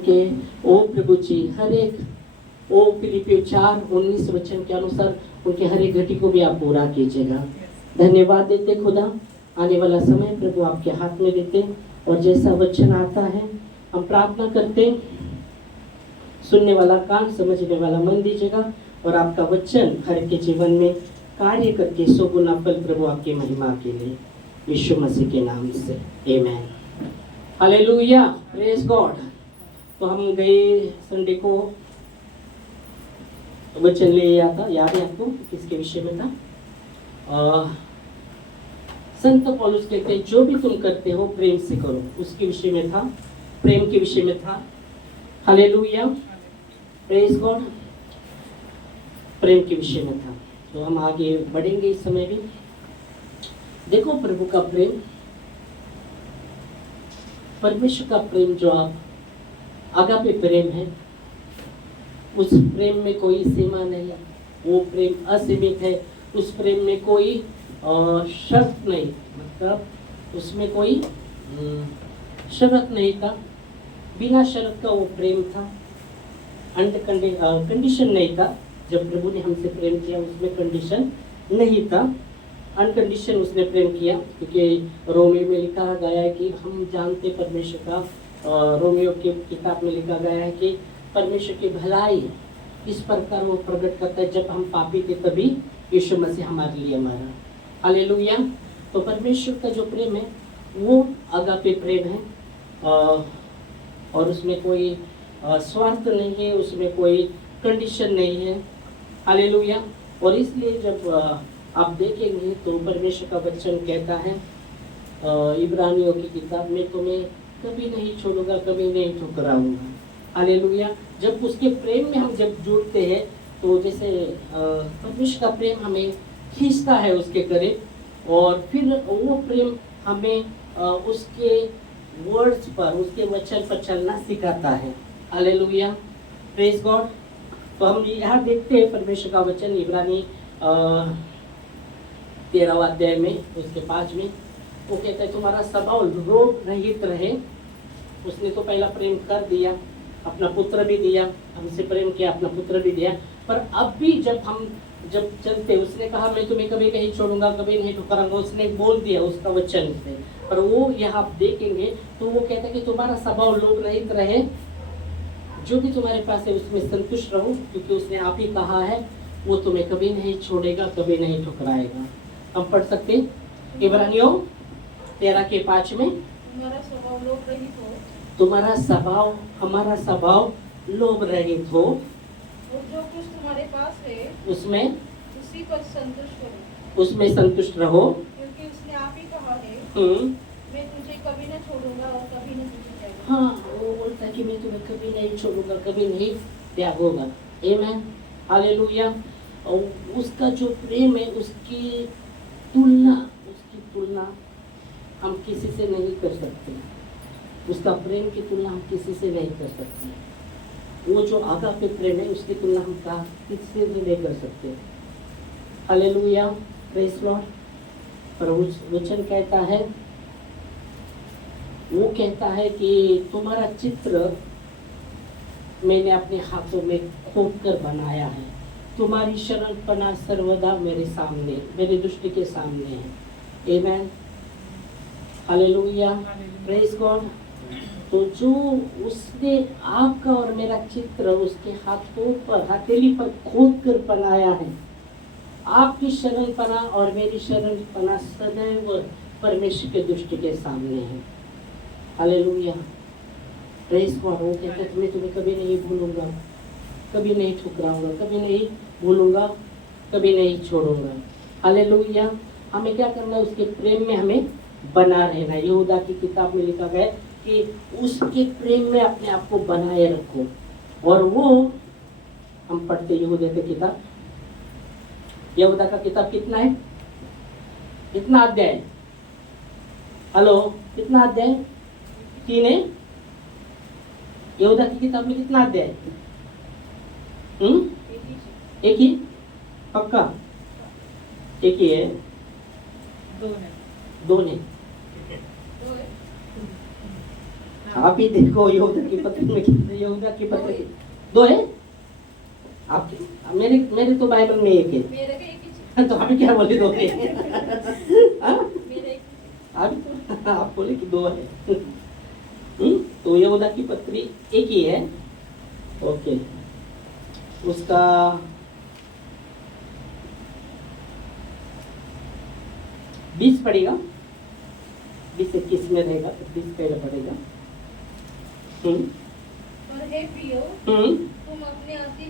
के ओ प्रभु जी हर एक ओ फिलिपियो 4:19 वचन के अनुसार उनके हर एक घटी को भी आप पूरा कीजिएगा। धन्यवाद देते खुदा, आने वाला समय प्रभु आपके हाथ में देते और जैसा वचन आता है हम प्रार्थना करते, सुनने वाला कान समझने वाला मन दीजिएगा और आपका वचन हर के जीवन में कार्य करके 100 गुना फल प्रभु आपकी महिमा के लिए यीशु मसीह के नाम से आमेन। Hallelujah, praise God. तो हम गए संडे को वचन ले आया था, याद है आपको किसके विषय में था? संत पौलुस कहते हैं जो भी तुम करते हो प्रेम से करो, उसके विषय में था, प्रेम के विषय में था। हालेलुया, प्रेज गॉड, प्रेम के विषय में था। तो हम आगे बढ़ेंगे इस समय भी। देखो प्रभु का प्रेम, परमेश्वर का प्रेम जो आप आगापे प्रेम है, उस प्रेम में कोई सीमा नहीं, वो प्रेम असीमित है। उस प्रेम में कोई शर्त नहीं, मतलब उसमें कोई शर्त नहीं था, बिना शर्त का वो प्रेम था, कंडीशन नहीं था। जब प्रभु ने हमसे प्रेम किया उसमें कंडीशन नहीं था, अनकंडीशन उसने प्रेम किया। क्योंकि रोमियो में लिखा गया है कि हम जानते परमेश्वर का, रोमियो की किताब में लिखा गया है कि परमेश्वर की भलाई इस प्रकार वो प्रकट करता है, जब हम पापी थे तभी यीशु मसीह हमारे लिए मरा। हालेलुया। तो परमेश्वर का जो प्रेम है वो आगापे प्रेम है, और उसमें कोई स्वार्थ नहीं है, उसमें कोई कंडीशन नहीं है। हालेलुया। और इसलिए जब आप देखेंगे तो परमेश्वर का वचन कहता है इब्रानियों की किताब में, तुम्हें कभी नहीं छोड़ूंगा, कभी नहीं ठुकराऊंगा। हालेलुया। जब उसके प्रेम में हम जब जुड़ते हैं तो जैसे परमेश्वर का प्रेम हमें खींचता है उसके करीब, और फिर वो प्रेम हमें उसके वर्ड्स पर, उसके वचन पर चलना सिखाता है। Hallelujah, praise God. तो हम यहाँ देखते हैं परमेश्वर का वचन इब्रानी 13वां अध्याय में उसके 5 में वो कहता है तुम्हारा स्वभाव रोग रहित रहे। उसने तो पहला प्रेम कर दिया, अपना पुत्र भी दिया, हमसे प्रेम किया, अपना पुत्र भी दिया। पर अब भी जब चलते, उसने कहा मैं तुम्हें कभी नहीं छोड़ूंगा, कभी नहीं ठुकराऊंगा, उसने बोल दिया उसका वचन से। पर वो यहाँ आप देखेंगे तो वो कहता है कि तुम्हारा स्वभाव लोभ रहित रहे, जो भी तुम्हारे पास है उसमें संतुष्ट रहो, क्योंकि उसने आप ही कहा है वो तुम्हें कभी नहीं छोड़ेगा, कभी नहीं ठुकराएगा। हम पढ़ सकते इब्रानियों 13:5 में, तुम्हारा स्वभाव लोभ रहित हो, तुम्हारा स्वभाव, हमारा स्वभाव लोभ रहित हो, और जो कुछ तुम्हारे पास है उसमें उसी पर संतुष्ट करो, उसमें संतुष्ट रहो, क्योंकि उसने आप ही कहा है मैं तुझे कभी न छोड़ूंगा और कभी न तुझे त्यागूंगा। हाँ, वो बोलता है कि मैं तुम्हें कभी नहीं छोड़ूंगा, कभी नहीं त्यागूंगा। आमीन, हालेलुया। और उसका जो प्रेम है उसकी तुलना हम किसी से नहीं कर सकते। उसका प्रेम की तुलना हम किसी से नहीं कर सकते। वो जो आगापे प्रेम है उसकी तुलना हम किसी से भी नहीं कर सकते। Hallelujah, praise Lord. पर वचन कहता है, वो कहता है कि तुम्हारा चित्र मैंने अपने हाथों में खोद कर बनाया है, तुम्हारी शरणपना सर्वदा मेरे सामने, मेरी दृष्टि के सामने है। आमीन, हालेलुया, प्रेज गॉड। तो जो उसने आपका और मेरा चित्र उसके हाथों पर, हथेली पर खोद कर बनाया है, आपकी शरणपना और मेरी शरणपना सदैव परमेश्वर के दृष्टि के सामने है। Hallelujah, praise God. वो कहता है मैं तुम्हें कभी नहीं भूलूंगा, कभी नहीं ठुकराऊंगा, कभी नहीं भूलूंगा, कभी नहीं छोड़ूंगा। हालेलुया। हमें क्या करना है? उसके प्रेम में हमें बना रहना। यहूदा की किताब में लिखा गया कि उसके प्रेम में अपने आप को बनाए रखो। और वो हम पढ़ते यहूदा की किताब, यहूदा का किताब कितना है, कितना अध्याय? हेलो, कितना अध्याय? 3 है। यहूदा की किताब में कितना अध्याय? एक ही? पक्का एक ही है? 2 है। आप ही देखो यहूदा की पत्री में कितने, यहूदा की पत्री दो है आपके, मेरे तो बाइबल में एक है। मेरे के एक ही तो आप क्या बोले दो है? हाँ? मेरे एक आप बोले कि दो है। तो यहूदा की पत्री एक ही है। ओके, उसका 20 पड़ेगा, 20-21 में रहेगा, 20 पहले पड़ेगा। और हे प्रियो, तुम अपने अति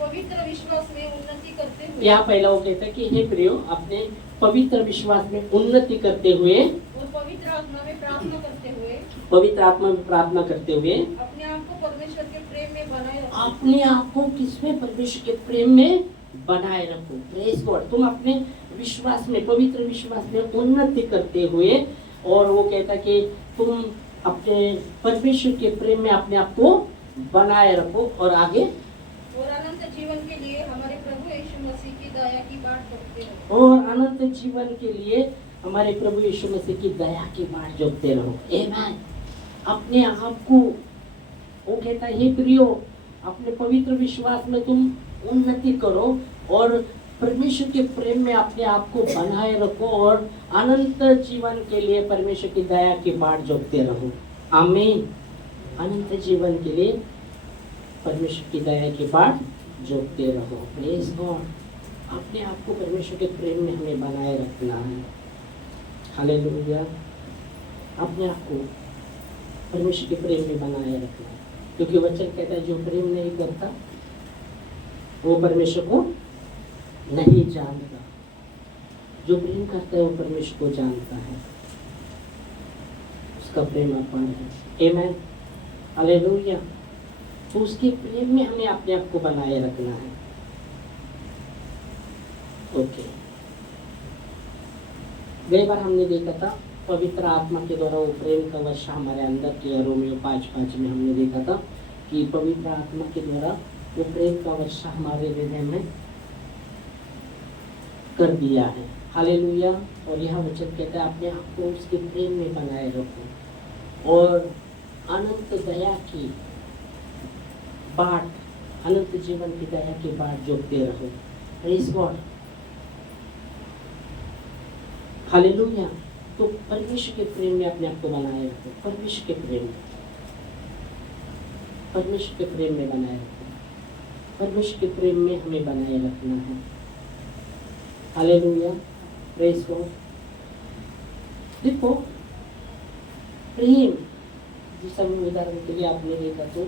पवित्र विश्वास में उन्नति करते हुए, यहाँ पहला वो कहता है कि हे प्रियो, अपने पवित्र विश्वास में उन्नति करते हुए और पवित्र आत्मा में प्रार्थना करते हुए, पवित्र आत्मा में प्रार्थना करते हुए अपने आप को परमेश्वर के प्रेम में बनाए रखो। अपने आप को किसमें? परमेश्वर के प्रेम में बनाए रखो। Praise God. तुम अपने विश्वास में, पवित्र विश्वास में उन्नति करते हुए, और वो कहता है कि तुम अपने परमेश्वर के प्रेम में अपने आप को बनाए रखो। और आगे, और अनंत जीवन के लिए हमारे प्रभु यीशु मसीह की दया की बाट जोतते रहो। और अनंत जीवन के लिए हमारे प्रभु यीशु मसीह की दया की बाट जोतते रहो। आमीन। अपने आप को, वो कहता है हे प्रियो, अपने पवित्र विश्वास में तुम उन्नति करो और परमेश्वर के प्रेम में अपने आप को बनाए रखो, और अनंत जीवन के लिए परमेश्वर की दया की बाट जोतते रहो। आमीन। अनंत जीवन के लिए परमेश्वर की दया की बाट जोतते रहो। Praise God. अपने आप को परमेश्वर के प्रेम में हमें बनाए रखना है। हालेलुया। अपने आप को परमेश्वर के प्रेम में बनाए रखना है, क्योंकि वचन कहता है जो प्रेम नहीं करता वो परमेश्वर को नहीं जानता। जो प्रेम करता है वो परमेश्वर को जानता है, उसका प्रेम अपार है। आमीन। हालेलुया। तो उसके प्रेम में हमें अपने आप को बनाए रखना है। ओके, गई बार हमने देखा था पवित्र आत्मा के द्वारा वो प्रेम का वर्षा हमारे अंदर किया। रोमियो 5:5 में हमने देखा था कि पवित्र आत्मा के द्वारा वो प्रेम का वर्षा हमारे हृदय में कर दिया है। हालेलुया। और यह वचन कहता है अपने आप को उसके प्रेम में बनाए रखो और अनंत दया की बाट, अनंत जीवन की दया की बाट जोतते रहो। Praise God. हालेलुया। तो परमेश्वर के प्रेम में अपने आप को बनाए रखो। परमेश्वर के प्रेम में, परमेश्वर के प्रेम में बनाए रखो। परमेश्वर के प्रेम में हमें बनाए रखना है। हालेलुया। Praise God. देखो प्रेम, जिस उदाहरण के लिए आपने देखा तो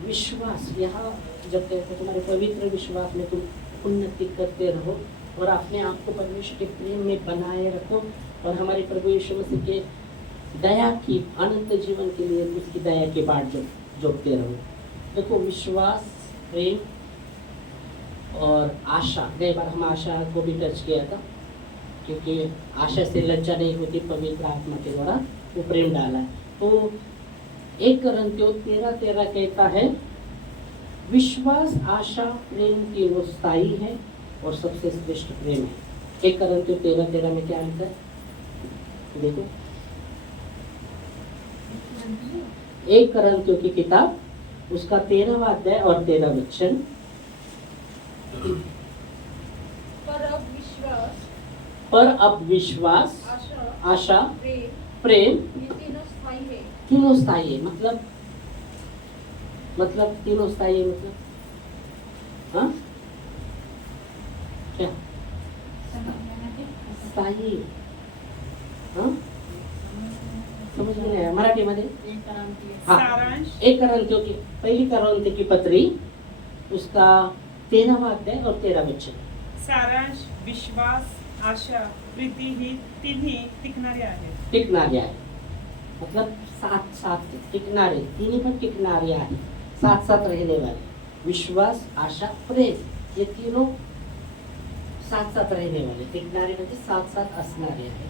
विश्वास, यहाँ जब कहते हैं तुम्हारे पवित्र विश्वास में तुम उन्नति करते रहो और अपने आप को परमेश्वर के प्रेम में बनाए रखो, और हमारे प्रभु यीशु मसीह के दया की अनंत जीवन के लिए उसकी दया की बाट जोतते रहो। देखो विश्वास, प्रेम और आशा, कई बार हम आशा को भी टच किया था, क्योंकि आशा से लज्जा नहीं होती, पवित्र आत्मा के द्वारा वो प्रेम डाला है। तो 1 Corinthians 13:13 कहता है विश्वास, आशा, प्रेम तीनों स्थायी है और सबसे श्रेष्ठ प्रेम है। 1 Corinthians 13:13 में क्या लिखा है देखो। 1 Corinthians की किताब, उसका 13वां अध्याय और 13 वचन। पर अब विश्वास, आशा, प्रेम तीनों स्थायी है। मतलब तीनों स्थायी है, मतलब हाँ क्या स्थायी, हाँ समझ में नहीं आया मराठी मध्ये। हाँ, 1 Corinthians की पहली Corinthians की पत्री, उसका 13वां अध्याय और 13 वचन। सारांश, विश्वास, आशा, प्रीती ही तिन्ही टिकणारे आहेत। टिकणारे आहे मतलब साथ साथ टिकणारे, तिन्ही पण टिकणारे आहे, साथ साथ रहने वाले। विश्वास, आशा, प्रेम, ये तीनों साथ साथ रहने वाले। टिकणारे म्हणजे साथ साथ असणारे आहे।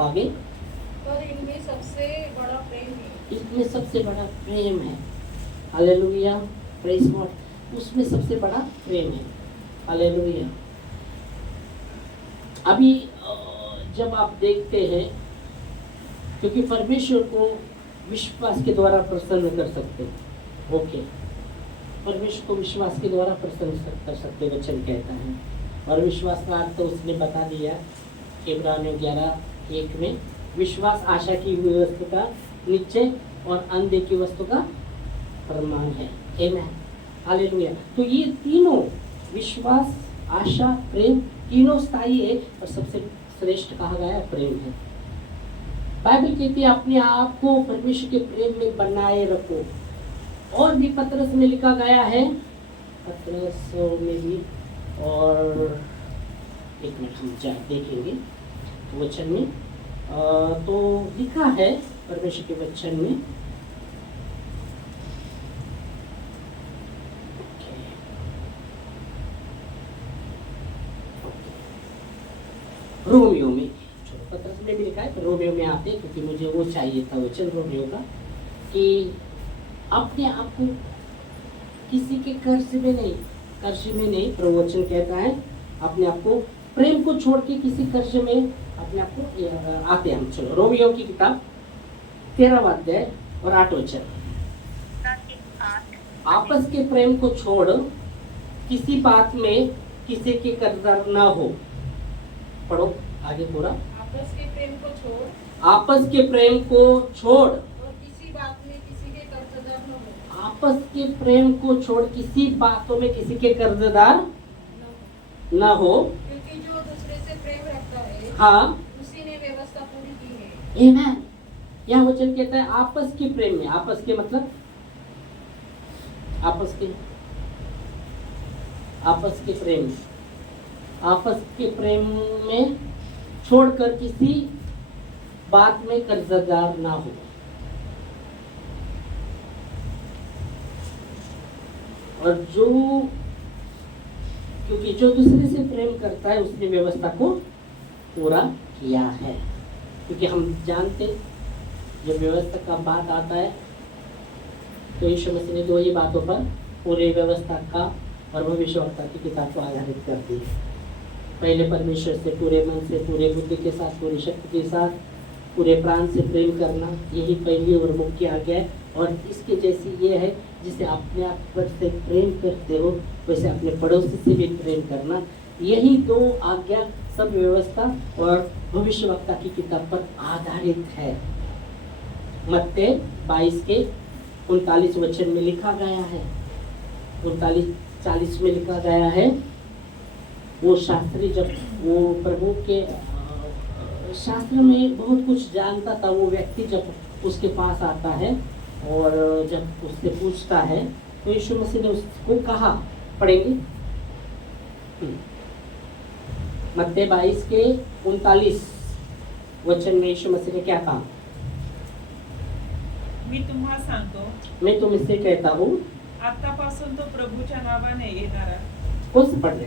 आगे, पर इनमें सबसे बड़ा प्रेम है। इसमें सबसे बड़ा प्रेम है। हालेलुया। Praise God. उसमें सबसे बड़ा प्रेम है। हालेलुया। अभी जब आप देखते हैं क्योंकि परमेश्वर को विश्वास के द्वारा प्रसन्न कर सकते हो। ओके, परमेश्वर को विश्वास के द्वारा प्रसन्न कर सकते, वचन कहता है। और विश्वास का अर्थ तो उसने बता दिया इब्रानियों 11:1 में, विश्वास आशा की हुई वस्तु का निश्चय और अनदेखी वस्तु का प्रमाण है। आमीन, हालेलुया। तो ये तीनों, विश्वास, आशा, प्रेम, तीनों स्थायी है और सबसे श्रेष्ठ कहा गया है प्रेम है। बाइबल कहती है अपने आप को परमेश्वर के प्रेम में बनाए रखो। और भी पतरस में लिखा गया है, पतरस में भी, और एक मिनट हम देखेंगे तो वचन में तो लिखा है परमेश्वर के वचन में, रोमियो में, पतरस में भी लिखा है, रोमियो में आते क्योंकि मुझे वो चाहिए था वचन रोमियो का, कि अपने आप को किसी के कर्ज में नहीं, प्रवचन कहता है अपने आप को प्रेम को छोड़ के किसी कर्ज में अपने आप को आते हैं हम। चलो रोमियो की किताब 13वां अध्याय और 8वां वचन, आपस के प्रेम को छोड़ किसी बात में किसी के कर्जदार ना हो। पढ़ो आगे पूरा। आपस के प्रेम को छोड़, आपस के प्रेम को छोड़ और किसी बात में किसी के कर्जदार न हो। आपस के प्रेम को छोड़ किसी बातों में किसी के कर्जदार ना हो, क्योंकि जो दूसरे से प्रेम रखता है, हाँ, उसी ने व्यवस्था पूरी की है। आमीन। यह वचन कहता है आपस के प्रेम में, आपस के मतलब आपस के प्रेम में छोड़कर किसी बात में कर्जदार ना हो। और क्योंकि जो दूसरे से प्रेम करता है उसने व्यवस्था को पूरा किया है। क्योंकि हम जानते जब व्यवस्था का बात आता है तो यीशु मसीह ने 2 ही बातों पर पूरे व्यवस्था का और भविष्यवक्ता की किताब को आधारित कर दी। पहले परमेश्वर से पूरे मन से, पूरे बुद्धि के साथ, पूरी शक्ति के साथ, पूरे प्राण से प्रेम करना, यही पहली और मुख्य आज्ञा है। और इसके जैसी ये है, जिसे अपने आप पर से प्रेम करते हो वैसे अपने पड़ोसी से भी प्रेम करना। यही 2 आज्ञा सब व्यवस्था और भविष्यवक्ता की किताब पर आधारित है। मत्ती 22 के 39 वचन में लिखा गया है, 39-40 में लिखा गया है, वो शास्त्री जब वो प्रभु के शास्त्र में बहुत कुछ जानता था, वो व्यक्ति जब उसके पास आता है और जब उससे पूछता है तो यीशु मसीह ने उसको कहा, पढ़ेंगे मत्ती 22 के 39 वचन में यीशु मसीह ने क्या कहा? मी तुम्हाला सांगतो, मैं तुमसे कहता हूँ, आतापासून तो प्रभूच्या नावाने येणारा। कौन से पढ़ रहे?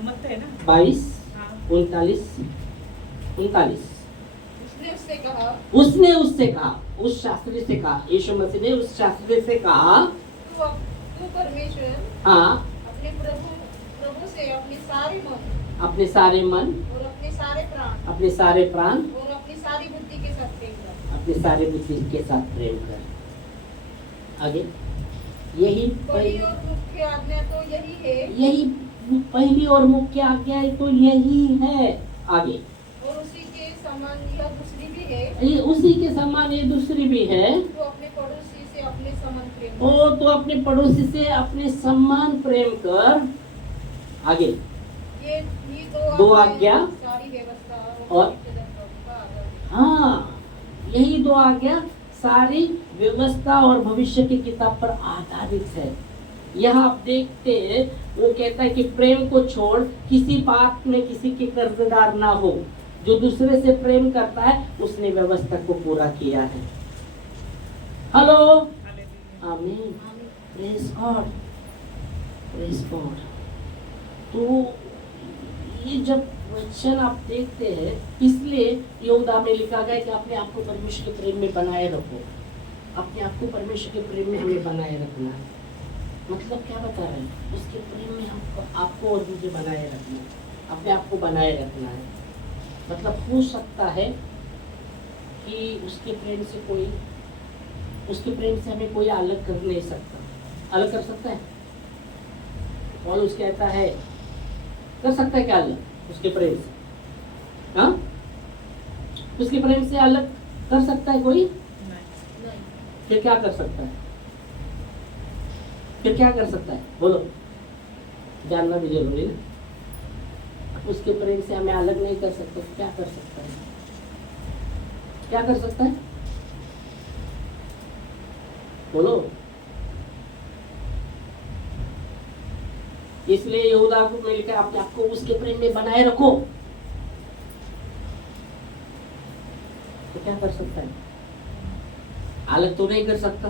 मत्ती है ना 22, हाँ। 39। उसने उससे कहा, उस शास्त्री से कहा, यीशु मसीह ने उस शास्त्री से कहा, तू परमेश्वर हाँ, अपने प्रभु से अपने सारे मन, अपने सारे मन और अपने सारे प्राण, और अपनी सारी बुद्धि के साथ प्रेम कर। अपने सारे बुद्धि के साथ प्रेम कर। आगे यही पहली और मुख्य आज्ञा तो यही है, यही पहली और मुख्य आज्ञा तो यही है। आगे और उसी के समान यह दूसरी भी है, ये उसी के समान ये दूसरी भी है, तो अपने पड़ोसी से अपने समान प्रेम कर। ओ तो अपने पड़ोसी से अपने समान प्रेम कर। आगे ये 2 आज्ञा सारी व्यवस्था और हाँ, यही 2 आज्ञा सारी व्यवस्था और भविष्य की किताब पर आधारित है। यहाँ आप देखते हैं वो कहता है कि प्रेम को छोड़ किसी बात में किसी के कर्जदार ना हो। जो दूसरे से प्रेम करता है उसने व्यवस्था को पूरा किया है। हेलो, आमीन, प्रेज गॉड, प्रेज गॉड। तो ये जब वचन आप देखते हैं, इसलिए यहूदा में लिखा गया कि अपने आप को परमेश्वर के प्रेम में बनाए रखो। अपने आप को परमेश्वर के प्रेम में हमें बनाए रखना है। मतलब क्या बता रहे हैं? उसके प्रेम में आपको और मुझे बनाए रखना है, अपने आप को बनाए रखना है। मतलब हो सकता है कि उसके प्रेम से हमें कोई अलग कर नहीं सकता। अलग कर सकता है? पौलुस कहता है कर सकता है क्या अलग उसके प्रेम से? हाँ, उसके प्रेम से अलग कर सकता है कोई? नहीं। फिर क्या कर सकता है? फिर क्या कर सकता है? बोलो, जानना भी जरूरी है। उसके प्रेम से हमें अलग नहीं कर सकता, क्या कर सकता है? क्या कर सकता है? बोलो। इसलिए यहूदा को मिलकर अपने आप को उसके प्रेम में बनाए रखो। तो क्या कर सकता है? अलग तो नहीं कर सकता,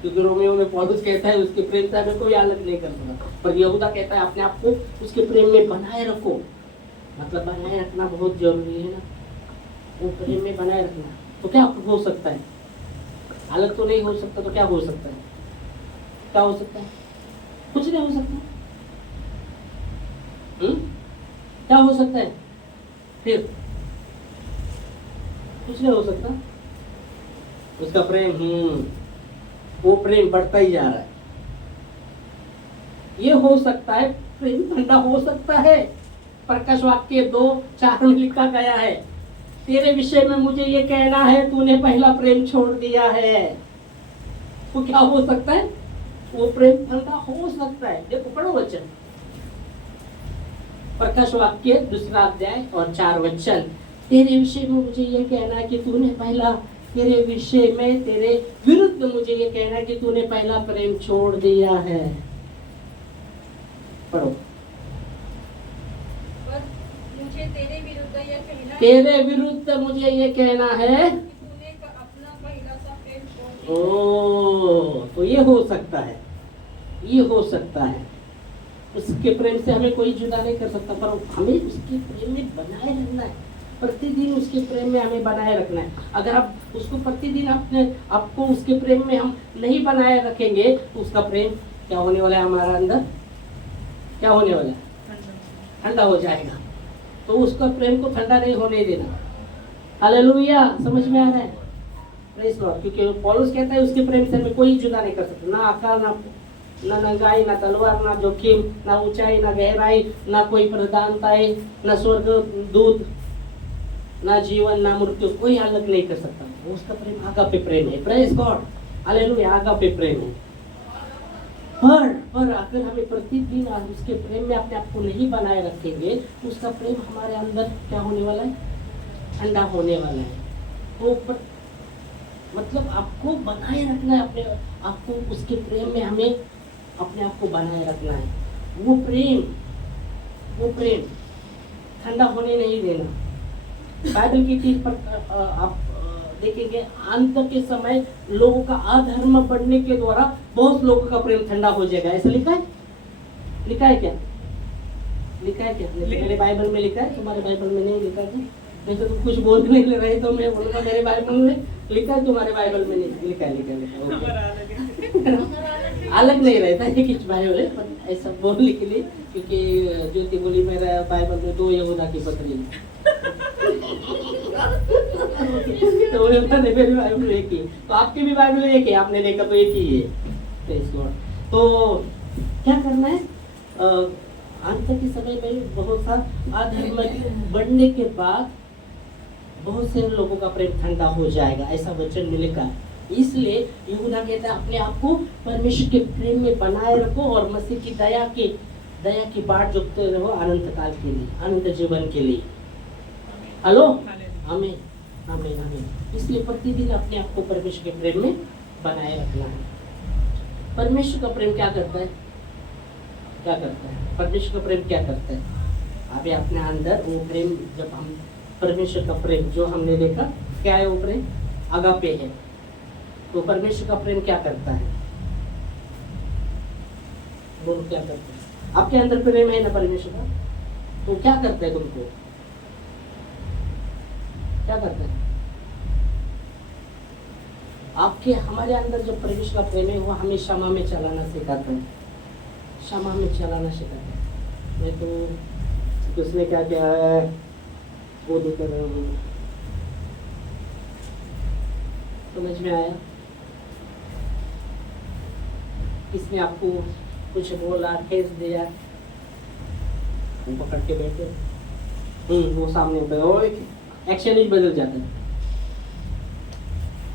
क्योंकि रोमियो में पौलुस कहता है उसके प्रेम से हमें कोई अलग नहीं कर सकता। पर यहूदा कहता है अपने आप को उसके प्रेम में बनाए रखो। मतलब बनाए रखना बहुत जरूरी है ना, वो प्रेम में बनाए रखना। तो क्या हो सकता है? अलग तो नहीं हो सकता, तो क्या हो सकता है? क्या हो सकता है? कुछ नहीं हो सकता। क्या हो सकता है? फिर कुछ नहीं हो सकता। उसका प्रेम वो प्रेम बढ़ता ही जा रहा है। ये हो सकता है, प्रेम ठंडा हो सकता है। प्रकाश वाक्य 2:4 में लिखा गया है, तेरे विषय में मुझे ये कहना है, तूने पहला प्रेम छोड़ दिया है। तो क्या हो सकता है? वो प्रेम ठंडा हो सकता है। देखो, पढ़ो वचन, प्रकाश वाक्य 2:4 तेरे विषय में मुझे ये कहना है कि तूने पहला, तेरे विषय में, तेरे विरुद्ध मुझे ये कहना है कि तूने पहला प्रेम छोड़ दिया है। पढ़ो। मुझे तेरे विरुद्ध यह कहना है, तेरे विरुद्ध मुझे ये कहना है, तूने अपना पहला सा प्रेम छोड़ दिया। ओ, तो ये हो सकता है, ये हो सकता है। उसके प्रेम से हमें कोई जुदा नहीं कर सकता, पर हमें उसके प्रेम में बनाए रखना है। प्रतिदिन उसके प्रेम में हमें बनाए रखना है। अगर आप उसको प्रतिदिन अपने आपको उसके प्रेम में हम नहीं बनाए रखेंगे, तो उसका प्रेम क्या होने वाला है? हमारा अंदर क्या होने वाला है? ठंडा हो जाएगा। तो उसका प्रेम को ठंडा नहीं होने देना। हालेलुया, समझ में आ रहा है? Praise Lord. क्योंकि पौलुस कहता है उसके प्रेम से हमें कोई जुदा नहीं कर सकता। ना अकाल, ना नंगाई, ना तलवार, ना जोखिम, ना ऊंचाई, ना गहराई, ना कोई प्रधानताएं, ना स्वर्ग दूत, ना जीवन, ना मृत्यु, कोई अलग नहीं कर सकता। उसका प्रेम आगापे प्रेम है। प्रेज़ गॉड, हालेलुया, आगापे प्रेम है। पर अगर हमें प्रतिदिन उसके प्रेम में अपने आप को नहीं बनाए रखेंगे, तो उसका प्रेम हमारे अंदर क्या होने वाला है? ठंडा होने वाला है। तो मतलब आपको बनाए रखना है, अपने आपको उसके प्रेम में हमें अपने आप को बनाए रखना है। वो प्रेम ठंडा होने नहीं देना। बाइबल की चीज पर आप देखेंगे, अंत के समय लोगों का अधर्म बढ़ने के द्वारा बहुत लोगों का प्रेम ठंडा हो जाएगा। ऐसा लिखा है? लिखा है क्या? लिखा है क्या? मेरे बाइबल में लिखा है, तुम्हारे बाइबल में नहीं लिखा है? नहीं तो तुम कुछ बोल नहीं ले रहे, तो मैं बोलूँगा मेरे बाइबल में लिखा है, तुम्हारे बाइबल में नहीं लिखा है। अलग नहीं रहता है कुछ बाइबल है, पर ऐसा बोलने के लिए, क्योंकि ज्योति बोली मेरा बाइबल में 2 यहूदा की पत्री है। तो मेरी बाइबल एक ही, तो आपकी भी बाइबल एक है, आपने देखा तो एक ही है। तो क्या करना है? अंत के समय में बहुत सा अधर्म बढ़ने के बाद बहुत से लोगों का प्रेम ठंडा हो जाएगा, ऐसा वचन में लिखा है। इसलिए यहूदा कहता है अपने आप को परमेश्वर के प्रेम में बनाए रखो और मसीह की दया की बाट जोतते रहो अनंत काल के लिए, अनंत जीवन के लिए। हेलो, आमीन, आमीन, आमीन। इसलिए प्रतिदिन अपने आप को परमेश्वर के प्रेम में बनाए रखना है। परमेश्वर का प्रेम क्या करता है? क्या करता है? परमेश्वर का प्रेम क्या करता है? अभी अपने अंदर वो प्रेम, जब हम परमेश्वर का प्रेम जो हमने देखा, क्या है वो प्रेम? अगापे है। तो परमेश्वर का प्रेम क्या करता है? बोलो, क्या करता है? आपके अंदर प्रेम है ना परमेश्वर का, तो क्या करता है तुमको? क्या करता है? आपके हमारे अंदर जो परमेश्वर का प्रेम है, वो हमें क्षमा में चलाना सिखाता है। क्षमा में चलाना सिखाता है। मैं तो उसने क्या क्या है वो देख रहा हूँ। समझ में आया? किसने आपको कुछ बोला, ठेस दिया? हम पकड़ के बैठे, वो सामने होता है और एक्शन ही बदल जाता है।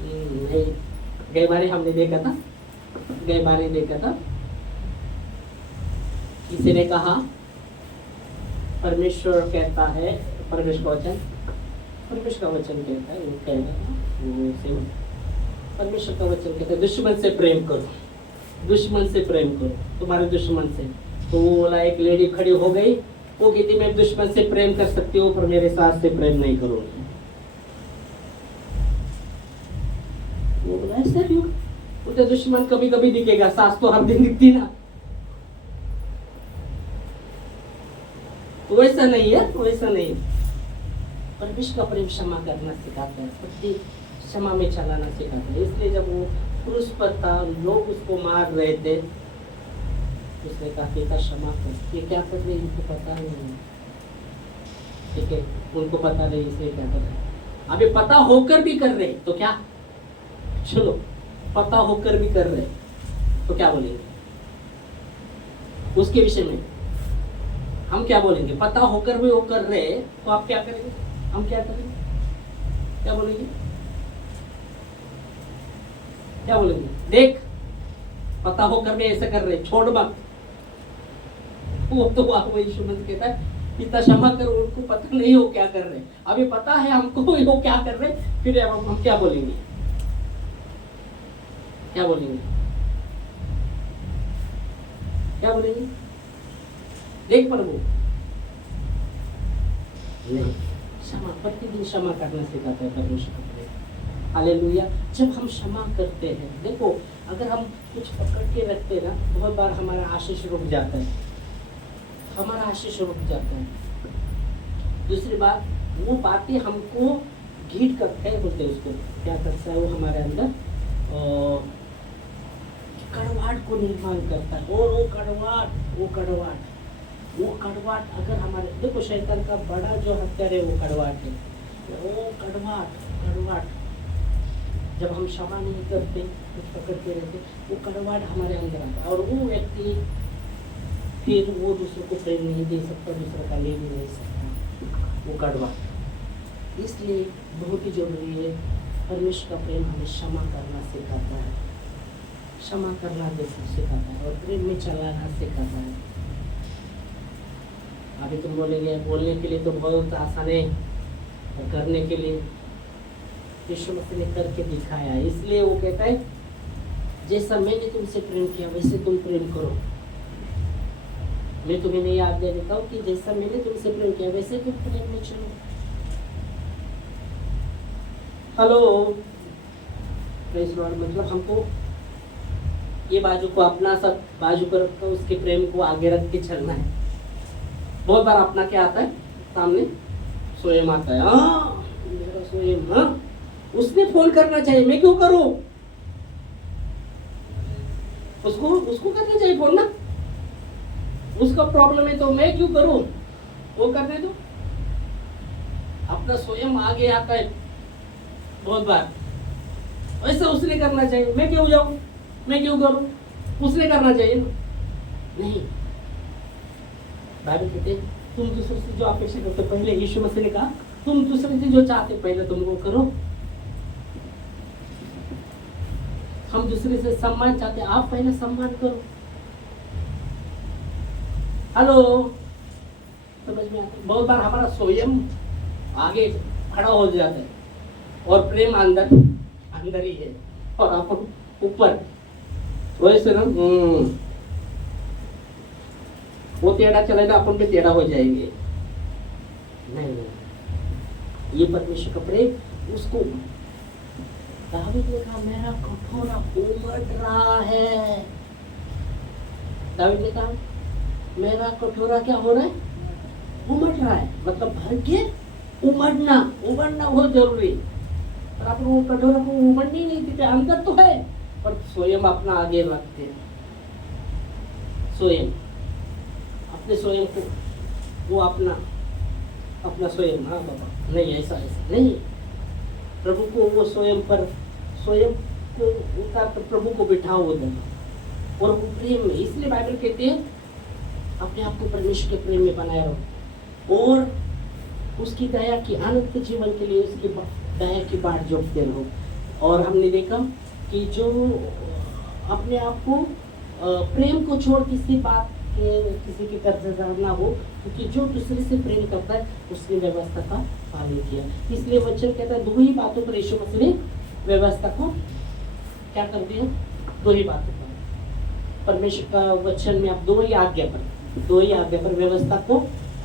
नहीं, गई बारी हमने देखा था, किसी ने कहा परमेश्वर कहता है, परमेश्वर का वचन कहता है, वो कहेगा वो सेवा। परमेश्वर का वचन कहता है दुश्मन से प्रेम करो, तुम्हारे दुश्मन से। तो वो बोला, एक लेडी खड़ी हो गई, वो कहती मैं दुश्मन से प्रेम कर सकती हूँ पर मेरे सास से प्रेम नहीं करूँगी। वो बोला ऐसा क्यों? वो तो दुश्मन कभी कभी दिखेगा, सास तो हर दिन दिखती ना। वैसा नहीं है। परमेश्वर का प्रेम क्षमा करना सिखाता है, पति क्षमा में चलाना सिखाता है। इसलिए जब वो क्रूस पर था, लोग उसको मार रहे थे, उसने कहा पिता क्षमा कर। ये क्या कर रहे इनको पता नहीं है, ठीक है, उनको पता नहीं इसलिए क्या कर रहे। अभी पता होकर भी कर रहे तो क्या, चलो पता होकर भी कर रहे तो क्या बोलेंगे उसके विषय में? हम क्या बोलेंगे? पता होकर भी वो कर रहे तो आप क्या करेंगे? हम क्या करेंगे? क्या बोलेंगे? देख पता होकर भी ऐसा कर रहे, छोड़ मत। वो तो आपको यीशु मसीह कहता है पिता क्षमा करो, उनको पता नहीं हो क्या कर रहे। अभी पता है हमको वो क्या कर रहे, फिर हम क्या बोलेंगे? देख प्रभु नहीं, क्षमा, प्रतिदिन क्षमा करना सिखाता है परमेश्वर। हालेलुया। जब हम क्षमा करते हैं, देखो अगर हम कुछ पकड़ के रखते ना, बहुत बार हमारा आशीष रुक जाता है, दूसरी बात, वो बातें हमको गीट करते हैं, बोलते हैं उसको क्या करता है, वो हमारे अंदर कड़वाहट को निर्माण करता है। और वो कड़वाहट अगर हमारे, देखो शैतान का बड़ा जो हथियार है वो कड़वाहट है। वो कड़वाहट जब हम क्षमा नहीं करते, कुछ पकड़ के रहते, वो कड़वाहट हमारे अंदर आता है और वो व्यक्ति फिर वो दूसरे को प्रेम नहीं दे सकता, दूसरे का ले भी नहीं सकता, वो कड़वाहट। इसलिए बहुत ही जरूरी है, परमेश्वर का प्रेम हमें क्षमा करना सिखाता है, सिखाता है और प्रेम में चलाना सिखाता है। अभी तुम बोलेंगे, बोलने के लिए तो बहुत आसान है और करने के लिए यीशु मसीह ने करके दिखाया। इसलिए वो कहता है जैसा मैंने तुमसे प्रेम किया वैसे तुम प्रेम करो। मैं तुम्हें नहीं याद दे देता हूँ कि जैसा मैंने तुमसे प्रेम किया वैसे तुम प्रेम में चलो। हेलो, मतलब हमको ये बाजू को अपना, सब बाजू पर रखकर उसके प्रेम को आगे रख के चलना है। बहुत बार अपना क्या आता है सामने, स्वयं आता है, मेरा स्वयं, उसने फोन करना चाहिए, मैं क्यों करूं? उसको करना चाहिए फोन ना, उसका प्रॉब्लम है तो मैं क्यों करूं? वो करने दो। अपना स्वयं आगे आता है बहुत बार, वैसे उसने करना चाहिए, मैं क्यों जाऊं, मैं क्यों करूं? उसने करना चाहिए ना, नहीं। बाइबल कहते तुम दूसरे से जो अपेक्षा करते, पहले यीशु मसीह ने कहा तुम दूसरे से जो चाहते पहले तुम वो करो। हम दूसरे से सम्मान चाहते, आप पहले सम्मान करो। हेलो, समझ में आता है? बहुत बार हमारा स्वयं आगे खड़ा हो जाता है और प्रेम अंदर ही है और आप ऊपर, वैसे ना वो टेढ़ा चलेगा, अपन भी टेढ़ा हो जाएंगे। नहीं, ये परमेश्वर का प्रेम, उसको दावीद ने कहा मेरा कटोरा उमड़ रहा है। दावीद ने कहा मेरा कटोरा क्या हो रहा है, उमड़ रहा है, मतलब भर के उमड़ना बहुत जरूरी है। पर आप वो कटोरा को उमड़नी नहीं देते, अंदर तो है पर स्वयं अपना आगे रखते, स्वयं अपने स्वयं को, वो अपना स्वयं, हाँ बाबा नहीं, ऐसा नहीं, प्रभु को वो स्वयं पर स्वयं को उतार कर प्रभु को बिठाओ उधर, और वो प्रेम में, इसलिए बाइबल कहती है अपने आप को परमेश्वर के प्रेम में बनाए रहो और उसकी दया की अनंत जीवन के लिए उसकी दया की बाट जोतते रहो। और हमने देखा कि जो अपने आप को प्रेम को छोड़ किसी बात के किसी के कर्जदार ना हो, क्योंकि जो दूसरे से प्रेम करता है उसने व्यवस्था का पालन किया। इसलिए वचन कहता है दो ही बातों पर यीशु मसीह ने व्यवस्था को क्या कर दिया, दो ही बातों पर, परमेश्वर का वचन में आप दो ही आज्ञा पर व्यवस्था को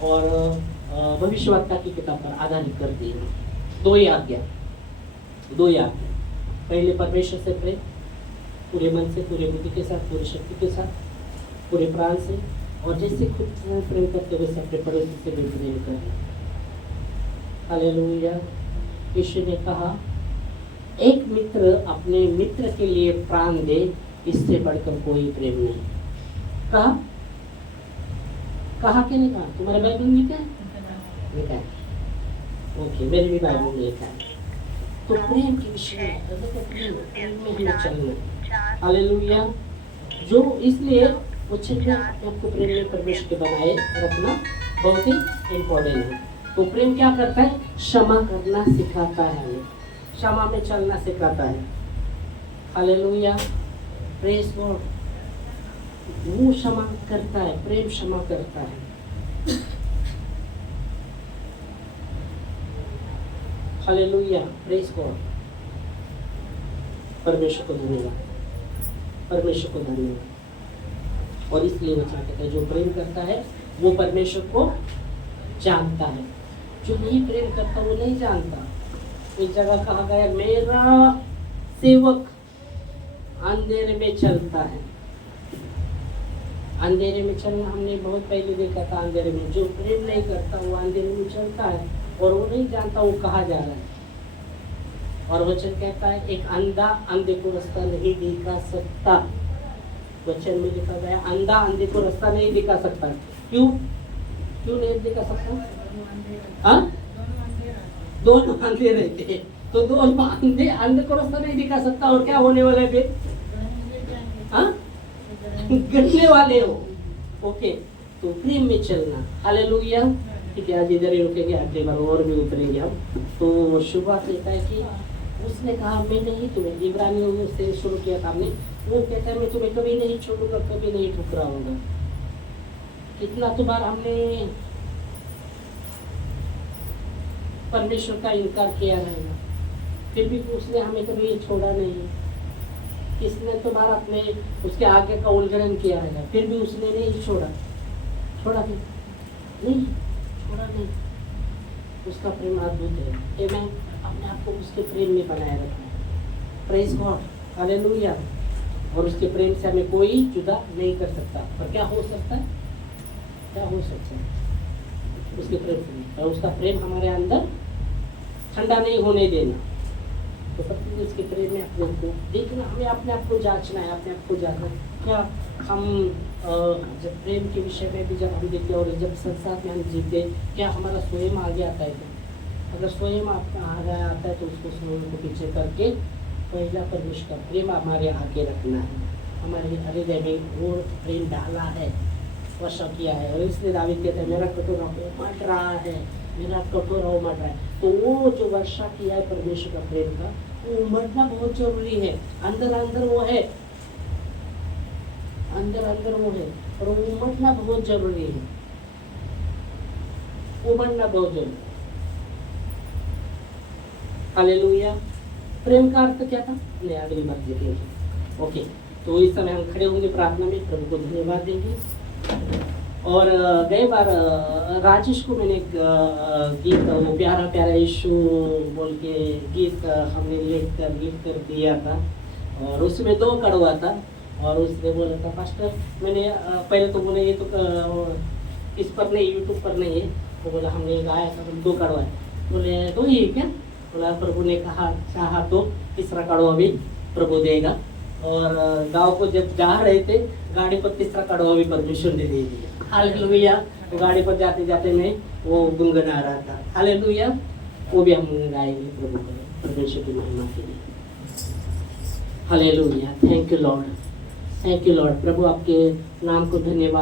और भविष्यवक्ता की किताब पर आधारित कर दिए। दो ही आज्ञा। पहले परमेश्वर से प्रेम, पूरे मन से, पूरे बुद्धि के साथ, पूरी शक्ति के साथ, पूरे प्राण से, और जैसे खुद से प्रेम करते हुए अपने पड़ोसी से भी प्रेम करें। हालेलुया। यीशु ने कहा एक मित्र अपने मित्र के लिए प्राण दे, इससे बढ़कर कोई प्रेम नहीं। कहा कि नहीं कहा? तुम्हारे बाइबल में क्या है? ओके, मेरी भी बाइबल में लिखा है। तो प्रेम के विषय प्रेम में हमें चलना। हालेलुया। जो इसलिए अपने आप को प्रेम में परमेश्वर के बनाए रखना बहुत ही इम्पोर्टेंट है। तो प्रेम क्या करता है? क्षमा करना सिखाता है, क्षमा में चलना सिखाता है। Hallelujah, praise God. वो क्षमा करता है, प्रेम क्षमा करता है। Hallelujah, praise God. परमेश्वर को धन्यवाद, परमेश्वर को धन्यवाद। और इसलिए वचन कहता है जो प्रेम करता है वो परमेश्वर को जानता है, जो नहीं प्रेम करता वो नहीं जानता। एक जगह कहा गया मेरा सेवक अंधेरे में चलता है। अंधेरे में चलना हमने बहुत पहले देखा था। अंधेरे में जो प्रेम नहीं करता वो अंधेरे में चलता है और वो नहीं जानता वो कहाँ जा रहा है। और वचन कहता है एक अंधा अंधे को रास्ता नहीं दिखा सकता। वचन में लिखा गया अंधा अंधे को रास्ता नहीं दिखा सकता। क्यों नहीं दिखा सकता? दोनों अंधे रहते हैं, तो दोनों अंधे को रास्ता नहीं दिखा सकता। और क्या होने वाला है फिर? गिरने वाले हो। ओके, तो प्रेम में चलना। हालेलुया। ठीक है, आज इधर ही रुकेंगे, अगली बार और भी उतरेंगे हम। तो शुरुआत लेता है कि उसने कहा मैं नहीं तुम्हें, इब्रानियों से शुरू किया था हमने। वो कहता है मैं तुम्हें कभी नहीं छोड़ूंगा, कभी नहीं ठुकराऊंगा। कितना तो बार हमने परमेश्वर का इनकार किया रहेगा, फिर भी उसने हमें कभी छोड़ा नहीं। किसने तो बार अपने उसके आगे का उल्लंघन किया रहेगा, फिर भी उसने नहीं छोड़ा नहीं। उसका प्रेम अद्भुत है। मैं अपने आप को उसके प्रेम में बनाए रखना। Praise God, hallelujah. और उसके प्रेम से हमें कोई जुदा नहीं कर सकता। पर क्या हो सकता है? उसके प्रेम से, और उसका प्रेम हमारे अंदर ठंडा नहीं होने देना। तो सब उसके प्रेम में अपने आप को देखना, हमें अपने आप को जांचना है, अपने आप को जानना क्या हम जब प्रेम के विषय में भी जब हम देखते हैं और जब संसार में हम जीते, क्या हमारा स्वयं आगे आता है क्या? अगर स्वयं आपका आगे आता है तो उसको स्वयं को पीछे करके पहला परमेश्वर का प्रेम हमारे आगे रखना है। हमारे हृदय में वो प्रेम डाला है, वर्षा किया है। और इसलिए दावीद कहते हैं मेरा कटोरा उमड़ रहा है, मेरा कटोरा उमड़ रहा है। तो वो जो वर्षा किया है परमेश्वर का प्रेम का, वो उमड़ना बहुत जरूरी है। अंदर वो है, अंदर वो है, और उमड़ना बहुत जरूरी है। उमड़ना बहुत जरूरी। हालेलुया। प्रेम का अर्थ क्या था? नहीं, अगली बार देखेंगे। ओके, तो इस समय हम खड़े होंगे प्रार्थना में, प्रभु को धन्यवाद देंगे। और गए बार राजेश को मैंने एक गीत, वो प्यारा प्यारा यीशु बोल के गीत हमने लिख कर दिया था, और उसमें 2 कड़वा था। और उसने बोला था पास्टर, मैंने पहले तो बोले ये तो इस पर नहीं, यूट्यूब पर नहीं है। तो बोला हमने गाया था 2 कड़वा है। बोले तो ये क्या? बोला प्रभु ने कहा चाहा तो तीसरा कड़वा भी प्रभु देगा। और गांव को जब जा रहे थे गाड़ी पर तीसरा कड़वा भी परमेश्वर ने दे दिया। हालेलुया। तो गाड़ी पर जाते जाते मैं वो गुनगुना रहा था। हालेलुया। वो भी हम गाएंगे प्रभु को, परमेश्वर की महिमा के लिए। Hallelujah, thank you Lord, thank you Lord. प्रभु आपके नाम को धन्यवाद